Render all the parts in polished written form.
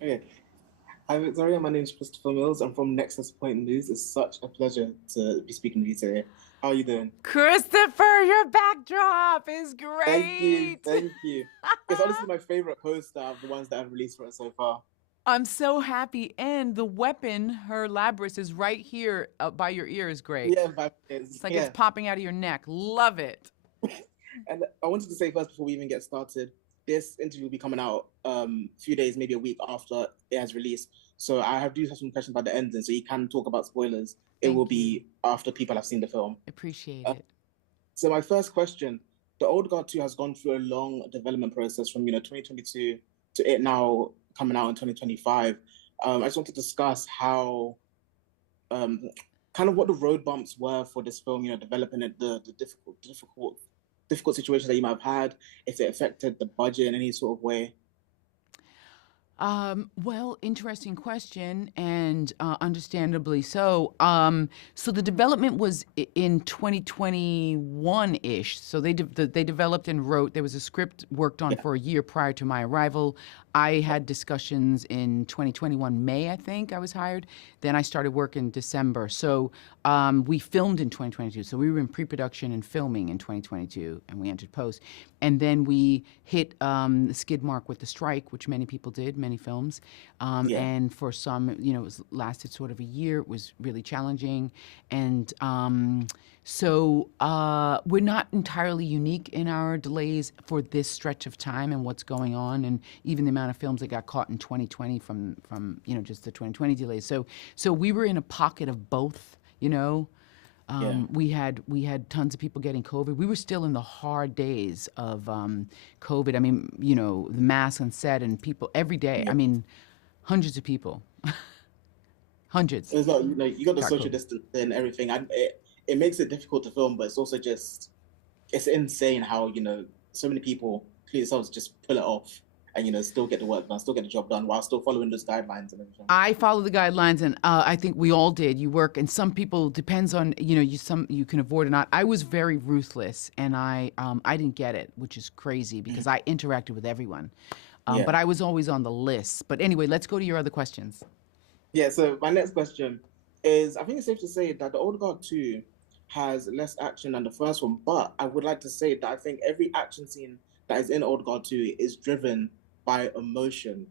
Okay. Hi, Victoria. My name is Christopher Mills. I'm from Nexus Point News. It's such a pleasure to be speaking with you today. How are you doing? Christopher, your backdrop is Thank you. great. Thank you. It's honestly my favorite poster of the ones that I've released for it so far. I'm so happy. And the weapon, her Labris, is right here by your ear is great. Yeah, vibe is. It's like it's Yeah. popping out of your neck. Love it. And I wanted to say first before we even get started, this interview will be coming out a few days, maybe a week after it has released. So do have some questions about the ending, so you can talk about spoilers. It will Thank you. be after people have seen the film. Appreciate Uh, it. So my first question, the Old Guard 2 has gone through a long development process from 2022 to it now coming out in 2025. I just want to discuss how um, kind of what the road bumps were for this film, developing it, the difficult situations that you might have had, if it affected the budget in any sort of way. Well, interesting question, and understandably so. So the development was in 2021-ish. So they developed and wrote. There was a script worked on Yeah, for a year prior to my arrival. I had discussions in 2021 May, I think I was hired. Then I started work in December. So we filmed in 2022. So we were in pre-production and filming in 2022, and we entered post. And then we hit the skid mark with the strike, which many people did, many films. yeah, And for some, it was lasted sort of a year. It was really challenging. And we're not entirely unique in our delays for this stretch of time and what's going on, and even the amount of films that got caught in 2020 from just the 2020 delays. So we were in a pocket of both. yeah, We had tons of people getting COVID. We were still in the hard days of COVID. I mean, the mask on set and people every day. yeah. I mean, hundreds of people, hundreds It's not, you got the got social COVID. distance and everything, and it makes it difficult to film, but it's also just it's insane how so many people, including themselves, just pull it off and still get the work done, still get the job done while still following those guidelines and everything. I follow the guidelines, and I think we all did. You work, and some people depends on you can avoid or not. I was very ruthless, and I didn't get it, which is crazy because Mhm. I interacted with everyone, but Yeah, I was always on the list. But anyway, let's go to your other questions. yeah. So my next question is: I think it's safe to say that the Old Guard 2 has less action than the first one, but I would like to say that I think every action scene that is in Old Guard 2 is driven by emotion,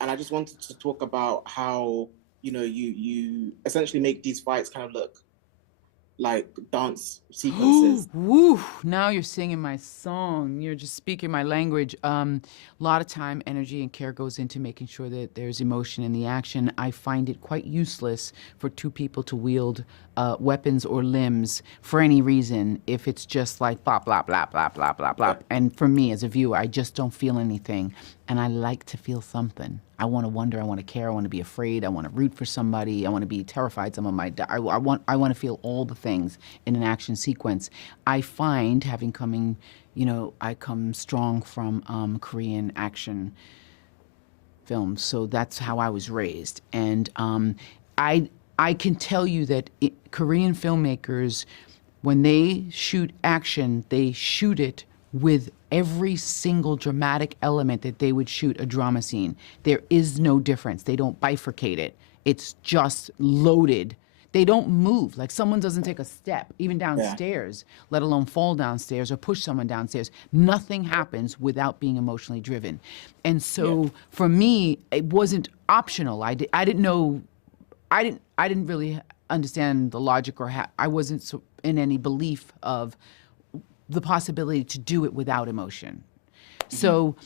and I just wanted to talk about how you essentially make these fights kind of look like dance sequences. Woo! Now you're singing my song. You're just speaking my language. A lot of time, energy, and care goes into making sure that there's emotion in the action. I find it quite useless for two people to wield weapons or limbs for any reason if it's just like blah, blah, blah, blah, blah, blah, blah. Yeah. And for me as a viewer, I just don't feel anything. And I like to feel something. I want to wonder. I want to care. I want to be afraid. I want to root for somebody. I want to be terrified. Someone might die. I want to feel all the things in an action sequence. I find I come strong from Korean action films, so that's how I was raised, and I can tell you that Korean filmmakers, when they shoot action, they shoot it with every single dramatic element that they would shoot a drama scene. There is no difference. They don't bifurcate it. It's just loaded. They don't move. Like someone doesn't take a step, even Yeah. downstairs, let alone fall downstairs or push someone downstairs. Nothing happens without being emotionally driven. And Yeah. so for me, it wasn't optional. I didn't know I didn't really understand the logic or I wasn't in any belief of the possibility to do it without emotion. Mhm. So,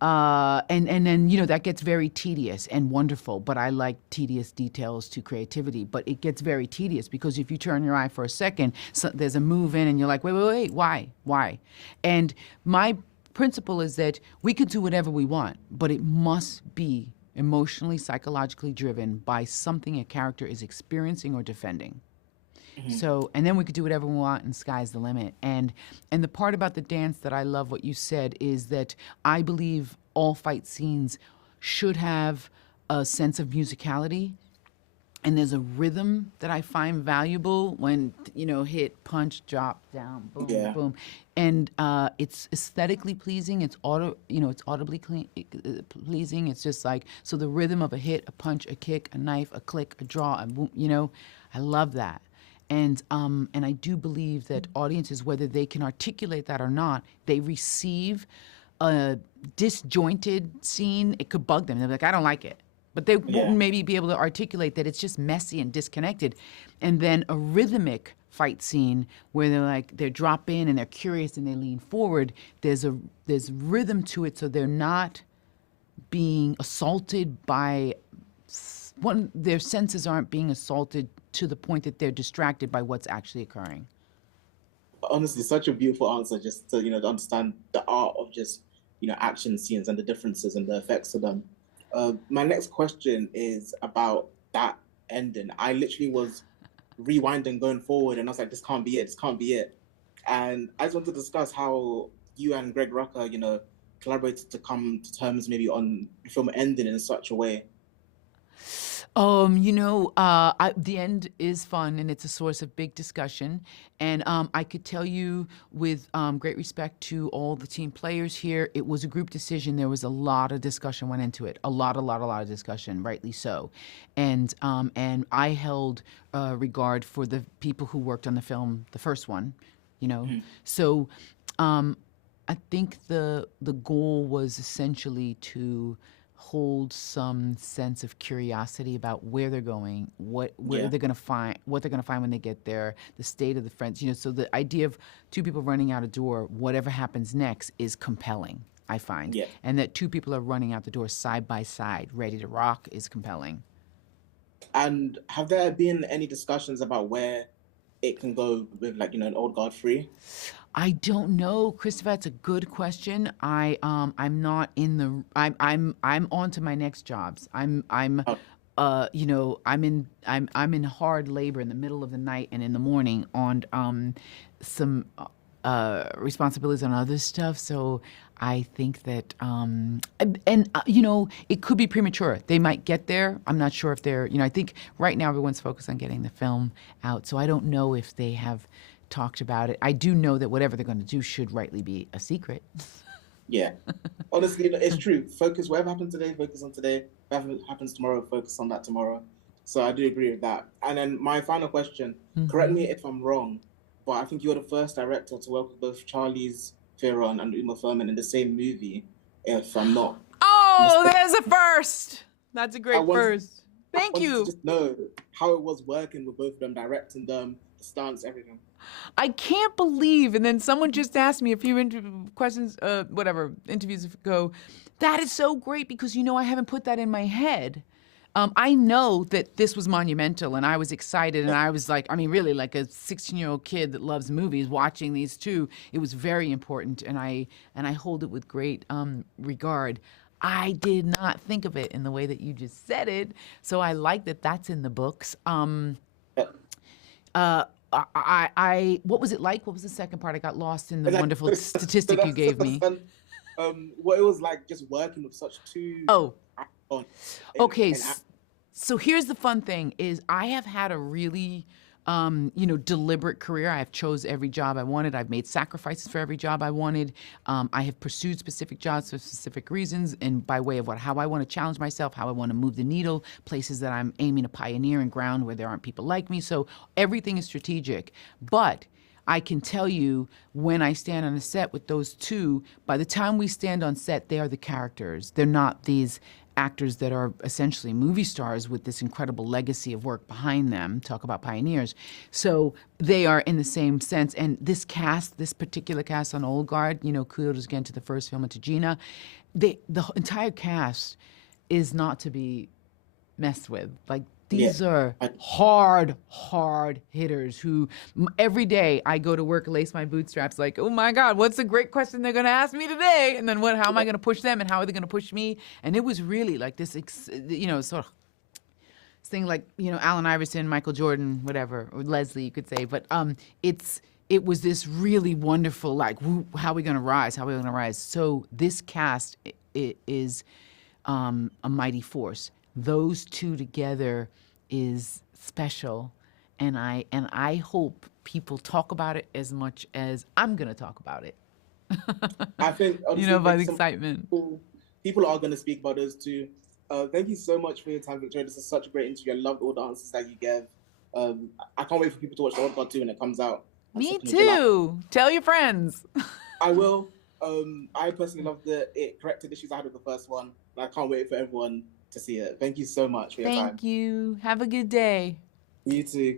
and then that gets very tedious and wonderful. But I like tedious details to creativity. But it gets very tedious because if you turn your eye for a second, so there's a move in, and you're like, wait, why? And my principle is that we could do whatever we want, but it must be emotionally, psychologically driven by something a character is experiencing or defending. Mhm. So, and then we could do whatever we want, and sky's the limit. And the part about the dance that I love what you said is that I believe all fight scenes should have a sense of musicality and there's a rhythm that I find valuable when, hit, punch, drop, down, boom, Yeah. boom, and it's aesthetically pleasing. It's it's audibly pleasing. It's just like, so the rhythm of a hit, a punch, a kick, a knife, a click, a draw, a boom. I love that. And I do believe that audiences, whether they can articulate that or not, they receive a disjointed scene. It could bug them. They're like, I don't like it. But they won't Yeah. maybe be able to articulate that it's just messy and disconnected. And then a rhythmic fight scene where they're drop in and they're curious and they lean forward. There's rhythm to it, so they're not being assaulted by their senses aren't being assaulted to the point that they're distracted by what's actually occurring. Honestly, such a beautiful answer, just to to understand the art of just action scenes and the differences and the effects of them. My next question is about that ending. I literally was rewinding, going forward, and I was like, this can't be it. This can't be it. And I just want to discuss how you and Greg Rucker, collaborated to come to terms maybe on the film ending in such a way. The end is fun and it's a source of big discussion. And I could tell you with great respect to all the team players here, it was a group decision. There was a lot of discussion went into it. A lot of discussion, rightly so. And I held regard for the people who worked on the film, the first one, So I think the goal was essentially to hold some sense of curiosity about where they're going, where they're going to find, what they're going to find when they get there, the state of the friends. So the idea of two people running out a door, whatever happens next, is compelling, I find. Yeah. And that two people are running out the door side by side, ready to rock, is compelling. And have there been any discussions about where it can go with an Old Guard 3? I don't know, Christopher. That's a good question. I'm not in the. I'm on to my next jobs. I'm in hard labor in the middle of the night and in the morning on some responsibilities on other stuff. So I think that it could be premature. They might get there. I'm not sure if they're. I think right now everyone's focused on getting the film out. So I don't know if they have talked about it. I do know that whatever they're going to do should rightly be a secret. Yeah. Honestly, it's true. Focus, whatever happens today, focus on today. Whatever happens tomorrow, focus on that tomorrow. So I do agree with that. And then my final question, correct me if I'm wrong, but I think you're the first director to work with both Charlize Theron and Uma Thurman in the same movie, if I'm not mistaken. There's a first. That's a great first. Thank you. To just know how it was working with both of them, directing them, the stunts, everything. I can't believe, and then someone just asked me a few interviews ago, that is so great because, I haven't put that in my head. I know that this was monumental and I was excited and I was really like a 16-year-old kid that loves movies watching these two. It was very important and I hold it with great regard. I did not think of it in the way that you just said it. So I like that that's in the books. What was it like? What was the second part? I got lost in the wonderful statistic you gave me. What it was like just working with such two. Okay. So here's the fun thing is I have had a really, deliberate career. I have chose every job I wanted. I've made sacrifices for every job I wanted. I have pursued specific jobs for specific reasons and by way of how I want to challenge myself, how I want to move the needle, places that I'm aiming to pioneer and ground where there aren't people like me. So everything is strategic. But I can tell you when I stand on a set with those two, by the time we stand on set, they are the characters. They're not these actors that are essentially movie stars with this incredible legacy of work behind them. Talk about pioneers. So they are in the same sense. And this particular cast on Old Guard, kudos again to the first film and to Gina, the entire cast is not to be messed with. These are hard hitters who every day I go to work, lace my bootstraps like, oh my God, what's the great question they're going to ask me today? And then how am I going to push them and how are they going to push me? And it was really like this, sort of thing like, Allen Iverson, Michael Jordan, whatever, or Leslie, you could say. But it was this really wonderful, how are we going to rise? How are we going to rise? So this cast is a mighty force. Those two together is special, and I hope people talk about it as much as I'm gonna talk about it. I think You honestly, know, by like the some excitement. people are going to speak about those too. Thank you so much for your time, Victoria. This is such a great interview. I loved all the answers that you gave. I can't wait for people to watch the Old God 2 when it comes out on Me 2nd of July. too. Tell your friends. I will. I personally loved it. It corrected issues I had with the first one. And I can't wait for everyone to see it. Thank you so much for your time. Thank you. Have a good day. You too.